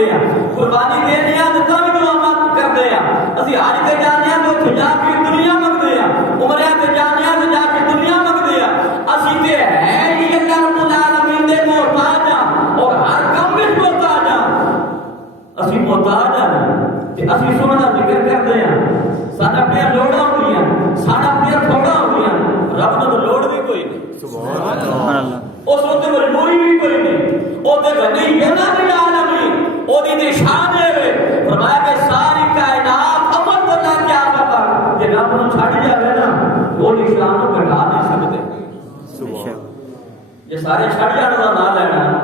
منگتے ہیں قربانی دینے تو بھی دعا کرتے ہیں اسی حج تے جانے تو اتنے جا کے دنیا منگتے ہیں عمرے تے جانے تو جا کے دنیا منگتے ہیں اسی تے ہے ہی اللہ رب العالمین دے محتاج ہاں اور ہر کم وچ محتاج ہاں اسی محتاج ہاں تے اسی سونا ذکر کرتے ہیں ساڈا اپنی لوڑاں ہوندیاں ساڈا اپنی تھوڑا ہوندیاں رب نوں لوڑ بھی کوئی نہیں سبحان اللہ اس وقت مجبوری بھی کوئی نہیں او تے غنی ہے نا العالمین او دی شان ہے فرمایا کہ ساری کائنات امر تو نہ کیا کرتا کہ رب نوں چھڈ جاوے نا وہ دی شان نوں گھٹا نہیں سکتے سبحان یہ سارے چھڈ جان دا نام لینا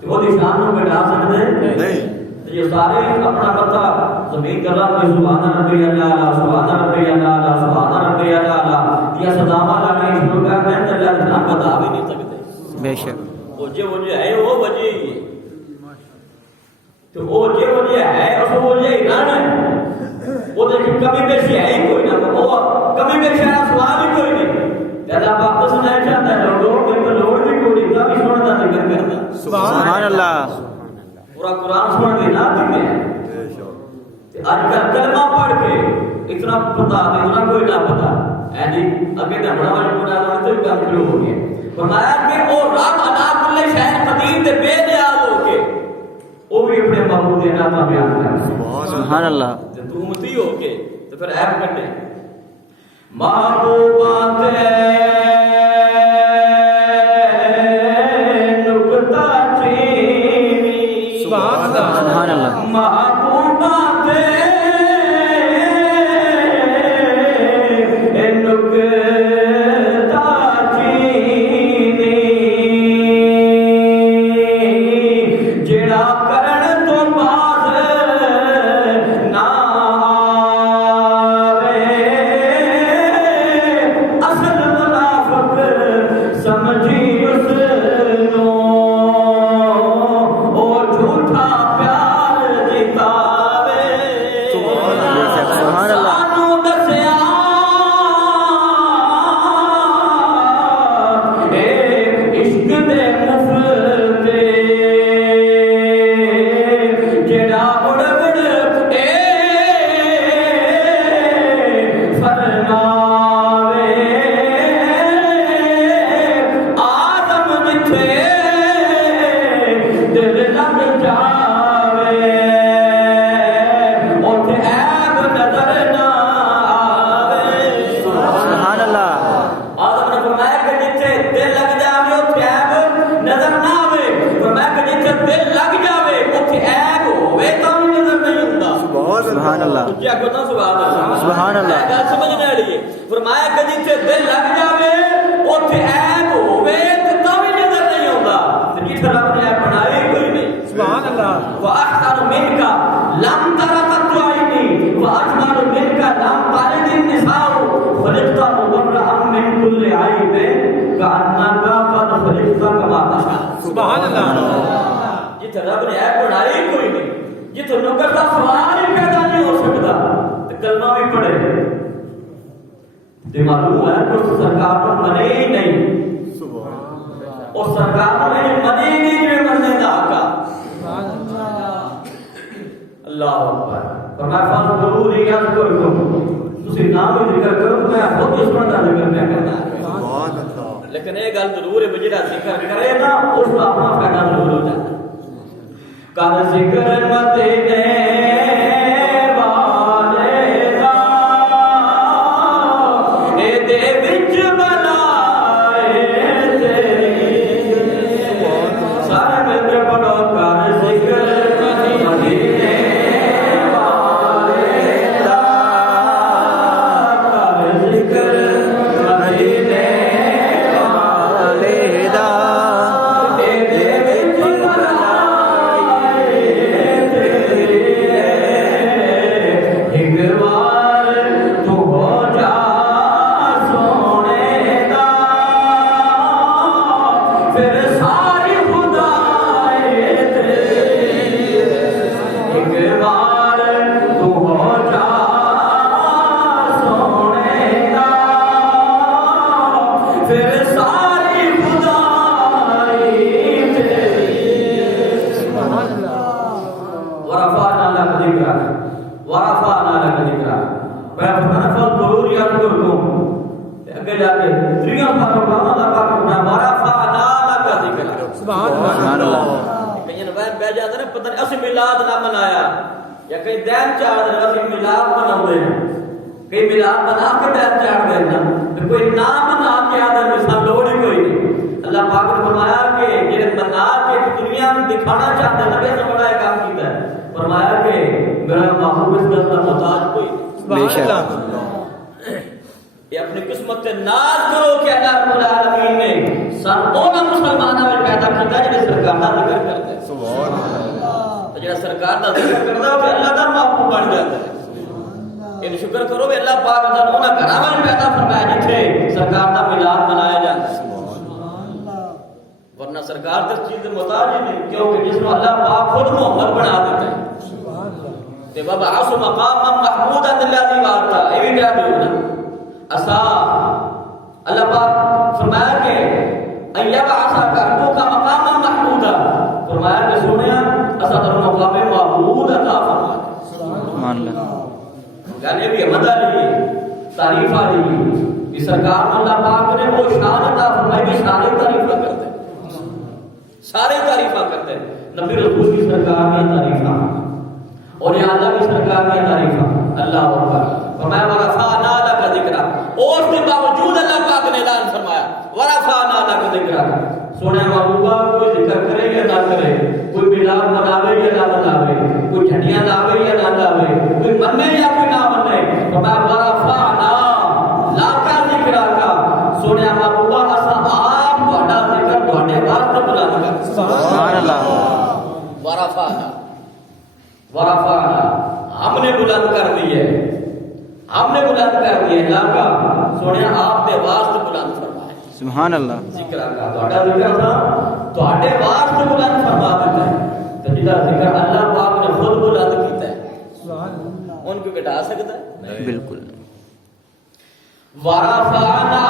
تے وہ دی شان نوں گھٹا سکتے نہیں یہ سارے اپنا پتہ زمین کرا کہ سبحان ربی اللہ سبحان ربی اللہ سبحان ربی اللہ یہ صداواں لانے شروع کر دیں تے اللہ نام بتا بھی نہیں سکتے بے شک وہ جو ہے وہ وجہ ہی ہے تو وہ جو وجہ ہے اس وہ وجہ ہی رہنا ہے وہ تو کبھی بیشی ہے ہی کوئی نہ وہ کبھی بیشی سوال ہی کوئی نہیں اللہ پاک تو سنائے چاہتا ہے لوگوں کو لوڑ بھی کوئی نہیں تھا بھی سننا ذکر کرتا سبحان اللہ پورا قرآن سن کے نہ دکھے آج کل کلمہ پڑھ کے اتنا پتا اتنا کوئی نہ پتا ہے جی اگے تے بڑا بڑا بنا تو کام شروع ہو گیا فرمایا کہ او رب عطا کل شے قدیر تے بے نیاز ہو کے او بھی اپنے معبود دے نام بیان کرتا سبحان اللہ تے تو امتی ہو کے تے پھر ایب کٹے محبوبات سبحان اللہ محبوبات سبحان اللہ گل سمجھنے والی ہے فرمایا کہ جتھے دل لگ جاوے اوتھے عیب ہووے تے تاں وی نظر نہیں آوندا تے جتھے رب نے عیب بنائی کوئی نہیں سبحان اللہ واحسن منک لم تر قط عینی واجمل منک لم تلد النساء خلقت مبرئا من كل عیب کانک قد خلقت کما تشاء سبحان اللہ جتھے رب نے عیب بنائی کوئی نہیں جتھے نکر دا سوال ہی پیدا نہیں ہو سکتا کلمہ بھی پڑھے تے معلوم ہے کہ سرکار کو منے ہی نہیں اور سرکار کو منے ہی نہیں جو مرنے دا آقا اللہ اکبر فرمایا فاضل ضرور یاد کرو تسی نام بھی ذکر کرو میں خود اس پر ذکر میں کرنا لیکن یہ گل ضرور ہے بجڑا ذکر کرے نا اس کا اپنا فائدہ ضرور ہو جاتا کر ذکر مدینے جاتا ہے پتہ نہیں اسی میلاد نہ منایا یا کئی دین چاڑ دے اسی میلاد مناؤندے ہیں کئی میلاد بنا کے دین چاڑ دے نا کوئی نام منا کے آدم سب لوڑ ہی کوئی نہیں اللہ پاک نے فرمایا کہ جڑے بنا کے دنیا میں دکھانا چاہتے ہیں نبی سے بڑا کام کیتا ہے فرمایا کہ میرا محبوب اس کا محتاج کوئی بے شک یہ اپنی قسمت سے ناز کرو کہ اللہ رب العالمین نے سن اونا مسلمانوں میں پیدا کیتا ہے جڑے سرکار دا ذکر کرتے ہیں سبحان اللہ جڑا سرکار دا ذکر کردا ہے اللہ دا محبوب بن جاتا ہے ان شکر کرو کہ اللہ پاک نے اونا گھراں میں پیدا فرمایا جتھے سرکار دا میلاد منایا جاتا ہے ورنہ سرکار تو چیز محتاج ہی نہیں کیونکہ جس کو اللہ پاک خود محمد بنا دیتا ہے تے بابا عاصم مقام محمود الذی وعدتا ایویں کیا ہونا اسا اللہ پاک فرمایا کہ ایب عصا کربو کا مقام محمود فرمایا کہ سنیا اسا در مقام محمود عطا فرمایا سبحان اللہ یعنی بھی مدد علی تعریف علی کہ سرکار اللہ پاک نے وہ شان عطا فرمائی بھی سارے تعریف کرتے ہیں سارے تعریفاں کرتے ہیں نبی رسول کی سرکار کی تعریفاں اور یہ اللہ کی سرکار کی تعریفاں اللہ اکبر فرمایا ورفعنا لک ذکرا اور اس کے باوجود اللہ پاک نے اعلان فرمایا ورفعنا لک ذکرا سونے محبوبہ کوئی ذکر کرے یا نہ کرے کوئی میلاد مناوے یا نہ مناوے کوئی جھنڈیاں لاوے یا نہ لاوے کوئی منے یا کوئی نہ منے فرمایا ورفعنا لک ذکرا کا سونے محبوبہ اسا آپ بڑا ذکر بڑے واسطے بلند کر سبحان اللہ ورفعنا ہم نے بلند کر دی ہے ہم نے بلند کر دی ہے اللہ کا سونے آپ دے واسطے بلند فرمائے سبحان اللہ ذکر کا تہاڈا ذکر تھا تہاڈے واسطے بلند فرما دیتا ہے تے جڑا ذکر اللہ پاک نے خود بلند کیتا ہے سبحان اللہ ان کو گھٹا سکتا ہے بالکل ورفعنا